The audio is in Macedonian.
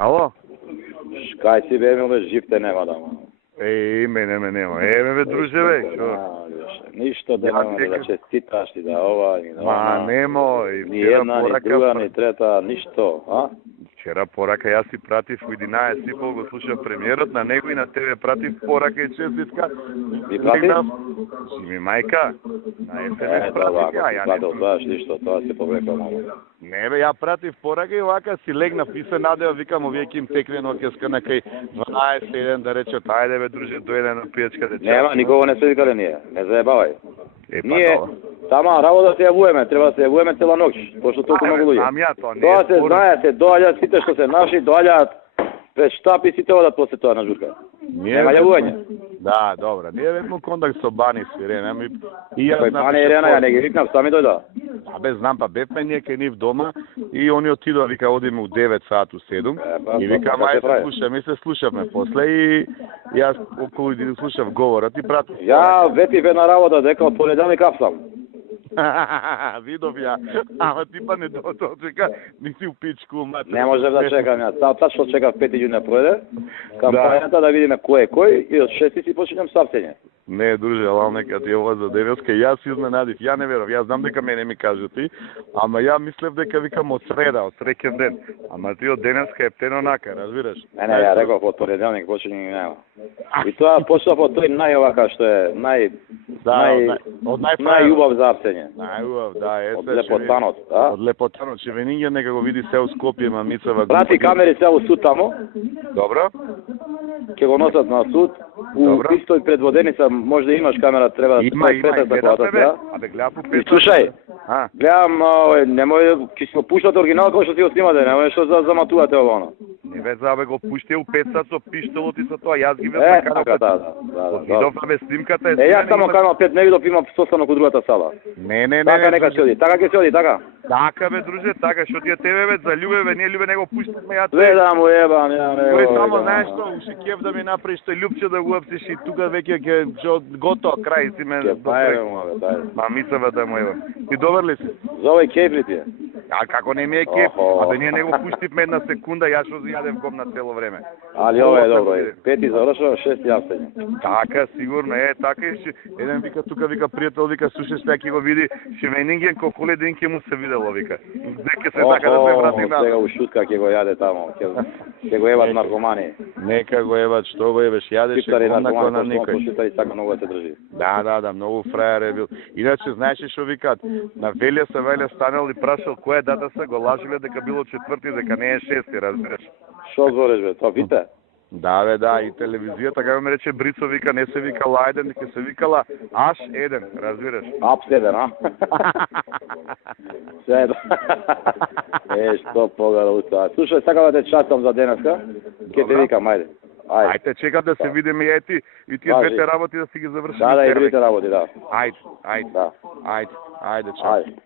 Ало? Кај си бе, бе, жив те нема да ма. Мене нема. Бе, друже, бе, шо? Ништо да нема да честиташ ти да ова и да ма немој, ни една, ни друга, ни трета, ништо, а? Вчера порака јас си пратив у 11 и пол, го слушав премиерот, на него и на тебе пратив порака и честитка. Ви пратив? Ми мајка, на СМС пратив ја не знаеш ништо, тоа се поврекал мамо. Не бе, ја пратив порака и вака си легнав и се надева, викам, овие ќе им текне ноќеска на кај 12-1 да речат, ајде бе, друже, дојде на пијачка деча. Нема, никого не се викале ние, не заебавај. Ние, тама работа се јавуваме, треба да се јавуваме цела ноќ, пошто толку многу луѓе. Тоа се знае, се доаѓаат сите што се наши, доаѓаат пред штаб и сите одат после тоа на журка. Нема јавување. Да, добра. Ние ведно контакт со Бани Сирена, и јас знам. Бани Ирена, ја не ги викнав, сами дојда. Абе, знам, па бевме ние кај нив дома и они отидоа, вика, одиме у 9 саат у 7 и вика, ајде се слушавме после и јас околу да слушав говорот и пратив. Ја ветив една работа дека од понеделник апсам. Видов ја, ама ти па не чека, не си у пичку, мате. Не можев да чекам ја, тачно чекав 5 јуни пројде, кампањата да видиме кој е кој и од 6 си почнем сапсење. Не, друже, алам нека ти ова за денеска, јас се изненадив, ја не веров, јас знам дека мене ми кажа ти, ама ја мислев дека викам од среда, од среќен ден, ама ти од денеска е птено нака, разбираш? Не, ја реков од понеделник почнење нема. И тоа почнав од тој најовака што е најубав за апсење. Најубав, да, од лепотанот, а? Од лепотанот, че вениње нека го види се у Скопје, мамицава. Прати камери цело суд тамо. Добро. Ќе го носат на суд. У истој предводеница може да имаш камера, треба да стои пета за колата, да? Абе, гледам по пета. Слушај, гледам, немој, ќе си го пуштат оригинал кој што си го снимате, немој што заматувате ово оно. Не ве забе го пушти у 5 сат со пиштолот и со тоа, јас ги видов на камерата. Видов, абе, снимката е... Јас само канал 5 не видов, имам состанок у другата сала. Не. Така нека се оди, така ќе се оди, така? Така бе, друже, така, што ти е тебе, бе, за љубе, бе, ние љубе не го пуштаме, ја... Гледам, уебам, ја не... Тој само, знаеш што, уши кеф да ми направиш тој љубче да го апсиш и тука веќе ќе готово, крај си ме... Мамицава да му ева. Ти добар ли си? За овој кеф ли ти е? А како не ми е кеф? Абе, ние не го пуштивме една секунда, јас што јадев гом на цело време. Али ова е добро, 5 завршува, 6 јапсење. Така, сигурно е, така и еден вика тука, вика пријател, вика слушаш сега ќе го види Шевенинген колку ден ќе му се видело, вика. Дека се така да се врати на. Сега ушутка ќе го јаде тамо, ќе го еват наркомани. Нека го еват, што го евеш, јадеше гомнако на никој. Шутари така многу се држи. Да, многу фрајер е бил. Иначе знаеш што викаат, на Велја се Велја станал и прашал која дата се, го лажиле дека било 4, дека не е 6, разбираш. Што збориш бе, тоа вите? Да бе, да, и телевизијата, како ме рече Брицо, вика, не се викала Ајден, ќе се викала H1, разбираш? Апс1, а? Седо. Што погара у тоа. Слушај, сакам да те чатам за денеска, ќе те викам, ајде. Ајде, чекам да се видиме и тие двете работи да си ги завршиме. Да, и другите работи, да. Ајде, чао. Ајде.